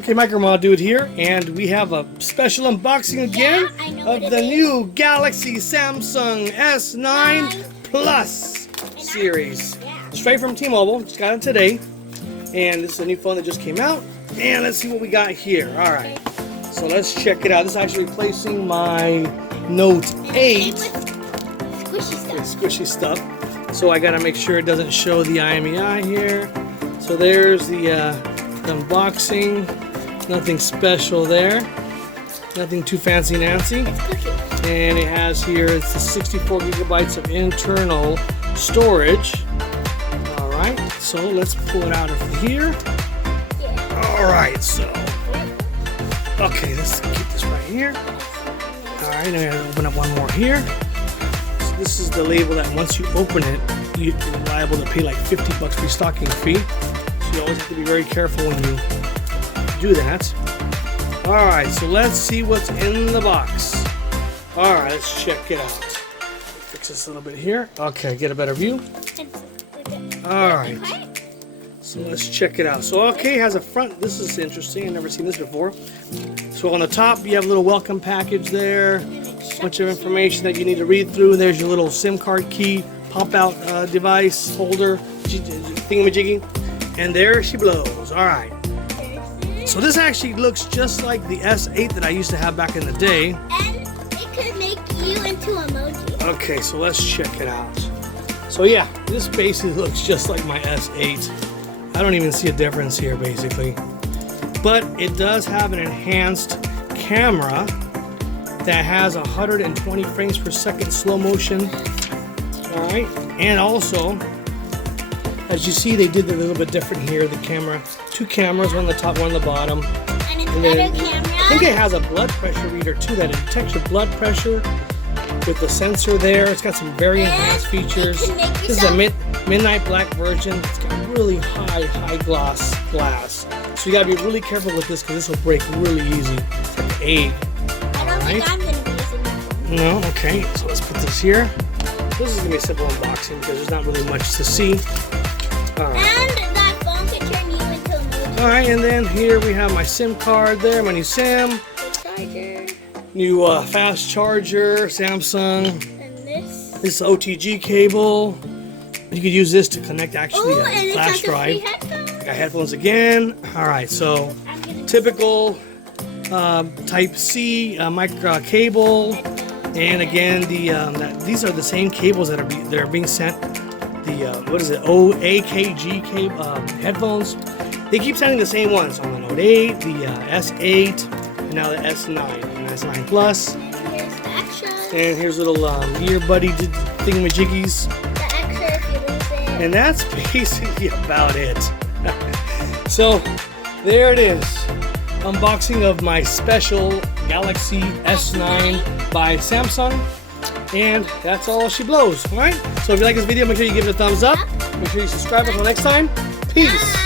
Okay, Micro Mod Dude here, and we have a special unboxing again of the new Galaxy Samsung S9 Plus series. Straight from T-Mobile, just got it today. And this is a new phone that just came out. And let's see what we got here. Alright, so let's check it out. This is actually replacing my Note 8. Squishy stuff. So I gotta make sure it doesn't show the IMEI here. So there's the unboxing. Nothing special there. Nothing too fancy Nancy. And it has here, it's the 64 gigabytes of internal storage. Alright, so let's pull it out of here. Alright, so. Okay, let's keep this right here. Alright, now I gotta open up one more here. So this is the label that once you open it, you're liable to pay like 50 bucks restocking fee. So you always have to be very careful when you do that. Alright, so let's see what's in the box. Alright, let's check it out. Fix this a little bit here. Okay, get a better view. Alright, so let's check it out. So okay, it has a front. This is interesting. I've never seen this before. So on the top you have a little welcome package there. A bunch of information that you need to read through. There's your little SIM card key, pop out device holder thingamajiggy. And there she blows. Alright. So this actually looks just like the S8 that I used to have back in the day. And it could make you into emoji. Okay, so let's check it out. So yeah, this basically looks just like my S8. I don't even see a difference here basically. But it does have an enhanced camera that has 120 frames per second slow motion. Alright, and also, as you see, they did it a little bit different here. The camera, two cameras, one on the top, one on the bottom. And it's better camera. I think it has a blood pressure reader too that detects your blood pressure with the sensor there. It's got some very enhanced features. This is a midnight black version. It's got really high gloss glass. So you gotta be really careful with this because this will break really easy. It's like an egg. I don't think I'm gonna be using that. No, okay. So let's put this here. This is gonna be a simple unboxing because there's not really much to see. Alright. And that phone can turn you into a emoji. Alright, and then here we have my SIM card there, my new SIM. Charger. New fast charger, Samsung. And this. This is OTG cable. You could use this to connect actually Oh, a and flash it's drive. headphones. I got headphones again. Alright, so typical Type C micro cable. And again, these are the same cables that are being sent. The what is it? AKG cable headphones. They keep sending the same ones on the Note 8, the S8, and now the S9 and S9 Plus. And here's the extra. And here's little ear buddy thingamajiggies. The extra if you lose it. And that's basically about it. So there it is. Unboxing of my special Galaxy S9 by Samsung. And that's all she blows. Alright? So if you like this video, make sure you give it a thumbs up. Make sure you subscribe until next time. Peace.